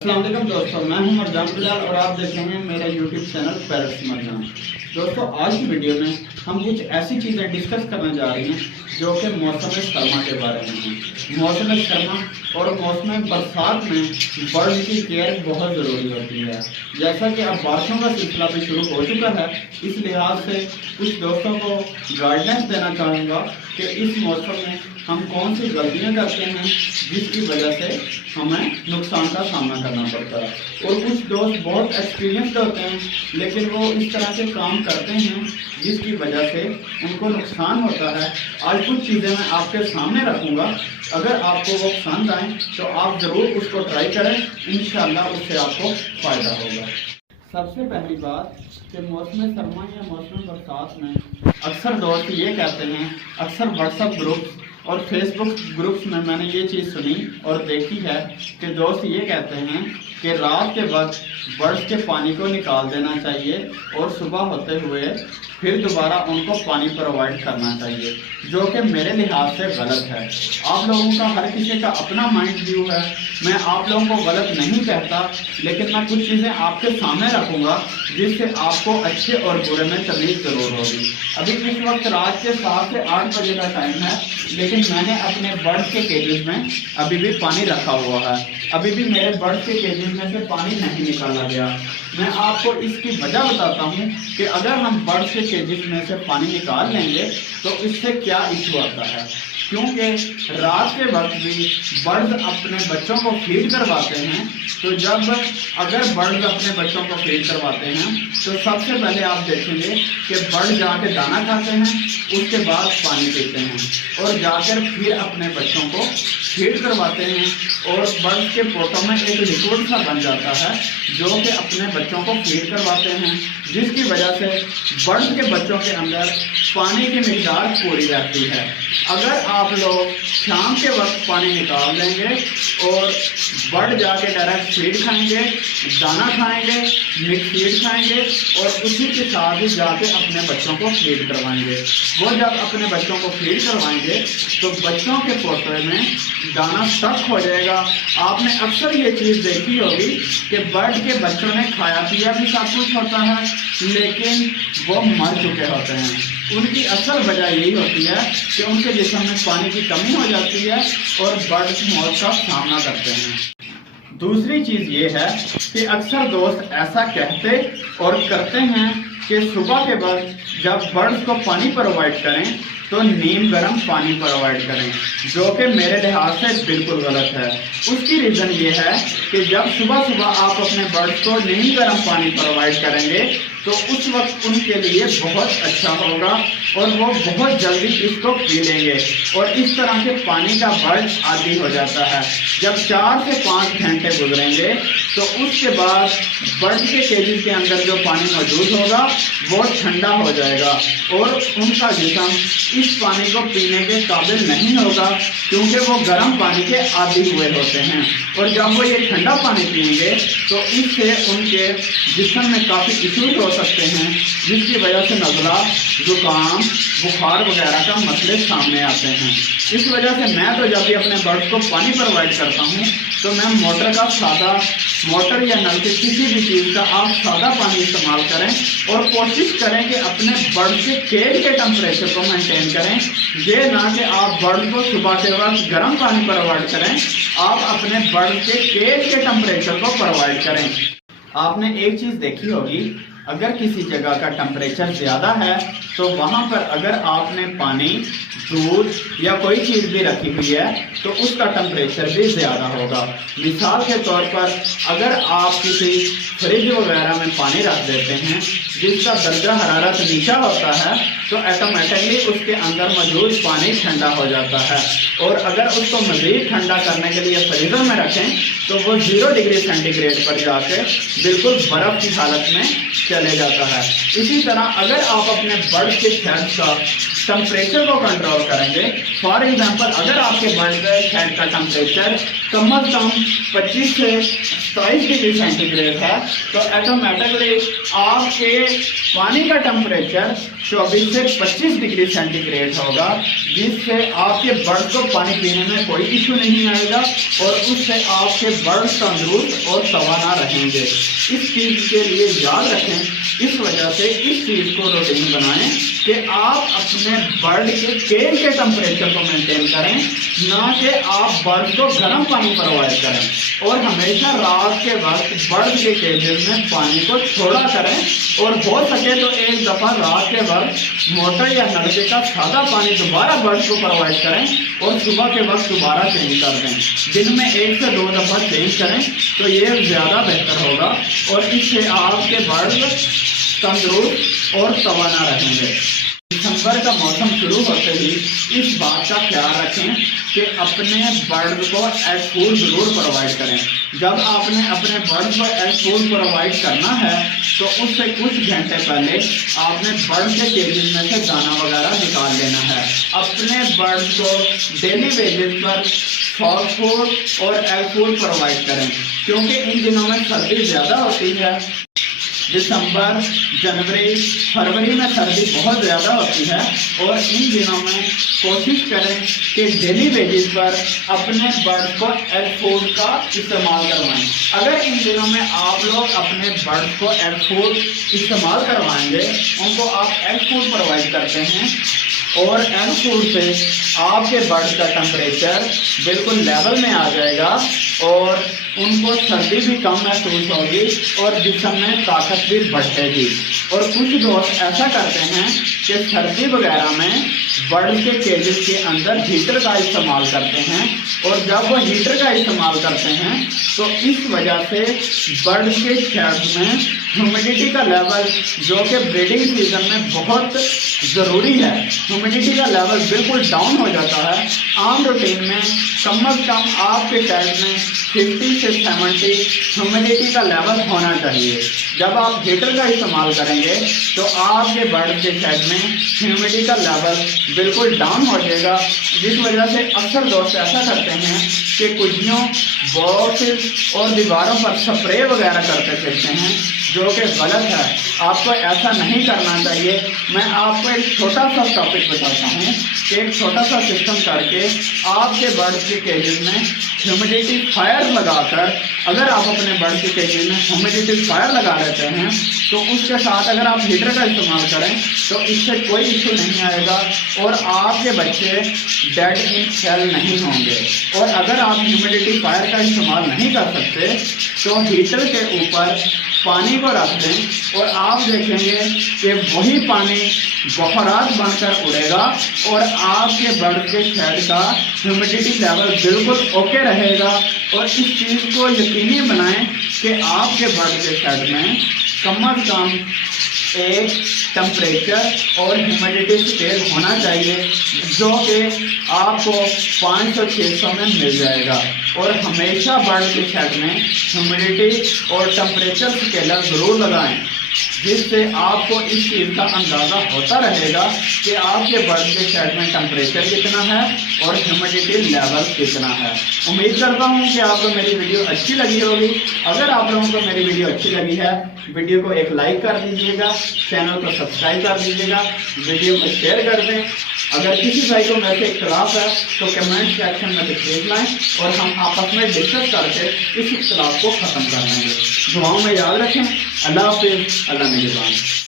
अस्सलाम वालेकुम दोस्तों, मैं हूं मरजान बिलाल और आप देख रहे हैं मेरा यूट्यूब चैनल पैरस मरजान। दोस्तों, आज की वीडियो में हम कुछ ऐसी चीज़ें डिस्कस करने जा रहे हैं जो कि मौसम सरमा के बारे में हैं। मौसम सरमा और मौसम बरसात में बर्ड की केयर बहुत ज़रूरी होती है। जैसा कि अब बारिशों का सिलसिला भी शुरू हो चुका है, इस लिहाज से कुछ दोस्तों को गाइडेंस देना चाहूँगा कि इस मौसम में हम कौन सी गलतियाँ करते हैं जिसकी वजह से हमें नुकसान का सामना करना पड़ता है। और कुछ दोस्त बहुत एक्सपीरियंस्ड होते हैं लेकिन वो इस तरह के काम करते हैं जिसकी वजह से उनको नुकसान होता है। आज कुछ चीज़ें मैं आपके सामने रखूँगा, अगर आपको वो पसंद आए तो आप ज़रूर उसको ट्राई करें, इंशाल्लाह उससे आपको फ़ायदा होगा। सबसे पहली बात कि मौसम सरमा या मौसम बरसात में अक्सर दोस्त ये कहते हैं, अक्सर व्हाट्सएप ग्रुप और फेसबुक ग्रुप्स में मैंने ये चीज़ सुनी और देखी है कि दोस्त ये कहते हैं कि रात के वक्त बर्ड्स के पानी को निकाल देना चाहिए और सुबह होते हुए फिर दोबारा उनको पानी प्रोवाइड करना चाहिए, जो कि मेरे लिहाज से गलत है। आप लोगों का हर किसी का अपना माइंड व्यू है, मैं आप लोगों को गलत नहीं कहता, लेकिन मैं कुछ चीज़ें आपके सामने रखूँगा जिससे आपको अच्छे और बुरे में तमीज़ ज़रूर होगी। अभी इस वक्त रात के 7 से 8 बजे का टाइम है, लेकिन मैंने अपने बर्ड्स के केजेस में अभी भी पानी रखा हुआ है। अभी भी मेरे बर्ड्स के केजेस में से पानी नहीं निकाला गया। मैं आपको इसकी वजह बताता हूँ कि अगर हम बर्ड्स के केजेस में से पानी निकाल लेंगे तो इससे क्या इशू आता है, क्योंकि रात के वक्त भी बर्ड्स अपने बच्चों को फीड करवाते हैं। तो जब अगर बर्ड्स अपने बच्चों को फीड करवाते हैं तो सबसे पहले आप देखेंगे कि बर्ड जाके दाना खाते हैं, उसके बाद पानी पीते हैं और जाकर फिर अपने बच्चों को फीड करवाते हैं। और बर्ड्स के पोटों में एक लिक्विड सा बन जाता है जो कि अपने बच्चों को फीड करवाते हैं, जिसकी वजह से बर्ड्स के बच्चों के अंदर पानी की मिकदार पूरी रहती है। अगर आप लोग शाम के वक्त पानी निकाल देंगे और बर्ड जाके डायरेक्ट फीड खाएंगे, दाना खाएंगे, मिक्स फीड खाएंगे और उसी के साथ ही जाके अपने बच्चों को फीड करवाएंगे। वो जब अपने बच्चों को फीड करवाएंगे तो बच्चों के पोटे में दाना स्टक हो जाएगा। आपने अक्सर ये चीज़ देखी होगी कि बर्ड के बच्चों ने खाया पिया भी सब कुछ होता है लेकिन वो मर चुके होते हैं। उनकी असल वजह यही होती है कि उनके जिस्म में पानी की कमी हो जाती है और बर्ड की मौत का सामना करते हैं। दूसरी चीज़ ये है कि अक्सर दोस्त ऐसा कहते और करते हैं कि सुबह के वक्त जब बर्ड्स को पानी प्रोवाइड करें तो नीम गर्म पानी प्रोवाइड करें, जो कि मेरे लिहाज से बिल्कुल गलत है। उसकी रीज़न ये है कि जब सुबह सुबह आप अपने बर्ड्स को नीम गर्म पानी प्रोवाइड करेंगे तो उस वक्त उनके लिए बहुत अच्छा होगा और वो बहुत जल्दी इसको पी लेंगे और इस तरह के पानी का बर्ड आदी हो जाता है। जब 4 से 5 घंटे गुजरेंगे तो उसके बाद बर्ड के केजेस के अंदर जो पानी मौजूद होगा वो ठंडा हो जाएगा और उनका जिस्म इस पानी को पीने के काबिल नहीं होगा, क्योंकि वो गर्म पानी के आदी हुए होते हैं। और जब वो ये ठंडा पानी पिएंगे तो इससे उनके जिस्म में काफ़ी इश्यूज हो सकते हैं, जिसकी वजह से नज़ला, जुकाम, बुखार वगैरह का मसले सामने आते हैं। इस वजह से मैं तो जब भी अपने बर्ड्स को पानी प्रोवाइड करता हूँ तो मैं मोटर या नल के किसी भी चीज़ का आप सादा पानी इस्तेमाल करें और कोशिश करें कि अपने बर्ड के केज के टेम्परेचर को मेंटेन करें। ये ना कि आप बर्ड को सुबह के वक्त गर्म पानी प्रोवाइड करें, आप अपने बर्ड के केज के टेम्परेचर को प्रोवाइड करें। आपने एक चीज़ देखी होगी, अगर किसी जगह का टेम्परेचर ज़्यादा है तो वहाँ पर अगर आपने पानी, दूध या कोई चीज़ भी रखी हुई है तो उसका टेम्परेचर भी ज़्यादा होगा। मिसाल के तौर पर अगर आप किसी फ्रिज वगैरह में पानी रख देते हैं जिसका दर्जा हरारत नीचा होता है तो ऑटोमेटिकली उसके अंदर मौजूद पानी ठंडा हो जाता है और अगर उसको मज़ीद ठंडा करने के लिए फ्रीज़र में रखें तो वो 0 डिग्री सेंटीग्रेड पर जाके बिल्कुल बर्फ़ की हालत में चले जाता है। इसी तरह अगर आप अपने बर्ड के शेड का टेम्परेचर को कंट्रोल करेंगे, फॉर एग्जांपल अगर आपके बर्ड के शेड का टेम्परेचर कम अज़ कम 25 से 27 डिग्री सेंटीग्रेड है तो ऑटोमेटिकली आपके पानी का टेम्परेचर 24 से से 25 डिग्री सेंटीग्रेड होगा, जिससे आपके बर्ड को पानी पीने में कोई इशू नहीं आएगा और उससे आपके बर्ड तंदुरुस्त और तवाना रहेंगे। इस चीज़ के लिए याद रखें, इस वजह से इस चीज़ को रूटीन बनाएं कि आप अपने बर्ड के केज के टेम्परेचर को मेंटेन करें, ना कि आप बर्ड को गर्म पानी प्रोवाइड करें। और हमेशा रात के वक्त बर्ड के केजेस में पानी को छोड़ा करें और हो सके तो एक दफ़ा रात के वक्त मोटर या नलके का सादा पानी दोबारा बर्ड को प्रोवाइड करें और सुबह के वक्त दोबारा चेंज कर दें। दिन में 1 से 2 दफ़ा चेंज करें तो ये ज़्यादा बेहतर होगा और इससे आपके बर्ड तंदुरुस्त और तवाना रहेंगे। दिसंबर का मौसम शुरू होते ही इस बात का ख्याल रखें कि अपने बर्ड को एग फूड जरूर प्रोवाइड करें। जब आपने अपने बर्ड को एग फूड प्रोवाइड करना है तो उससे कुछ घंटे पहले आपने बर्ड के केजेस में से दाना वगैरह निकाल लेना है। अपने बर्ड को डेली बेसिस पर फॉग फूड और एग फूड प्रोवाइड करें, क्योंकि इन दिनों में सर्दी ज़्यादा होती है। दिसंबर, जनवरी, फरवरी में सर्दी बहुत ज़्यादा होती है और इन दिनों में कोशिश करें कि डेली बेसिस पर अपने बर्ड को एग फूड का इस्तेमाल करवाएं। अगर इन दिनों में आप लोग अपने बर्ड को एग फूड इस्तेमाल करवाएंगे, उनको आप एग फूड प्रोवाइड करते हैं और एग फूड से आपके बर्ड का टेम्परेचर बिल्कुल लेवल में आ जाएगा और उनको सर्दी भी कम महसूस होगी और जिस्म में ताकत भी बढ़ेगी। और कुछ दोस्त ऐसा करते हैं कि सर्दी वगैरह में बर्ड के केजेस के अंदर हीटर का इस्तेमाल करते हैं और जब वो हीटर का इस्तेमाल करते हैं तो इस वजह से बर्ड के शेड में ह्यूमिडिटी का लेवल, जो कि ब्रीडिंग सीजन में बहुत ज़रूरी है, ह्यूमिडिटी का लेवल बिल्कुल डाउन हो जाता है। आम रूटीन में कम अज़ कम आपके शेड में 50 से 70 ह्यूमिडिटी का लेवल होना चाहिए। जब आप हीटर का इस्तेमाल करेंगे तो आपके बर्ड के शेड में ह्यूमिडिटी का लेवल बिल्कुल डाउन हो जाएगा, जिस वजह से अक्सर दोस्त ऐसा करते हैं कि कुर्सियों, बॉक्स और दीवारों पर स्प्रे वगैरह करते फिरते हैं, जो कि गलत है। आपको ऐसा नहीं करना चाहिए। मैं आपको एक छोटा सा टॉपिक बताता हूँ कि एक छोटा सा सिस्टम करके आपके बर्ड के केजेस में ह्यूमिडिटी फायर लगाकर, अगर आप अपने बर्ड के केजेस में ह्यूमिडिटी फायर लगा लेते हैं तो उसके साथ अगर आप हीटर का इस्तेमाल करें तो इससे कोई इशू नहीं आएगा और आपके बच्चे डेड इन सेल नहीं होंगे। और अगर आप ह्यूमिडिटी फायर का इस्तेमाल नहीं कर सकते तो हीटर के ऊपर पानी को रख दें और आप देखेंगे कि वही पानी बखरात बनकर उड़ेगा और आपके बर्ड के शेड का ह्यूमिडिटी लेवल बिल्कुल ओके रहेगा। और इस चीज़ को यकीनी बनाएं कि आपके बर्ड के शेड में कम अज़ कम एक टेम्परेचर और ह्यूमिडिटी स्केल होना चाहिए, जो कि आपको 500-600 में मिल जाएगा। और हमेशा बर्ड के शेड में ह्यूमिडिटी और टेम्परेचर स्केलर ज़रूर लगाएं, जिससे आपको इस चीज़ का अंदाज़ा होता रहेगा कि आपके बर्ड के शेड में टेम्परेचर कितना है और ह्यूमिडिटी लेवल कितना है। उम्मीद करता हूँ कि आपको मेरी वीडियो अच्छी लगी होगी। अगर आप लोगों को मेरी वीडियो अच्छी लगी है, वीडियो को एक लाइक कर दीजिएगा, चैनल को सब्सक्राइब कर दीजिएगा, वीडियो को शेयर कर दें। अगर किसी भाई को मेरे से इख्तलाफ है तो कमेंट सेक्शन में लिख लाएं और हम आपस में डिस्कस करके इस इख्तलाफ को ख़त्म कर लेंगे। दुआओं में याद रखें। अल्लाह हाफ़िज़। अल्लाह निगहबान।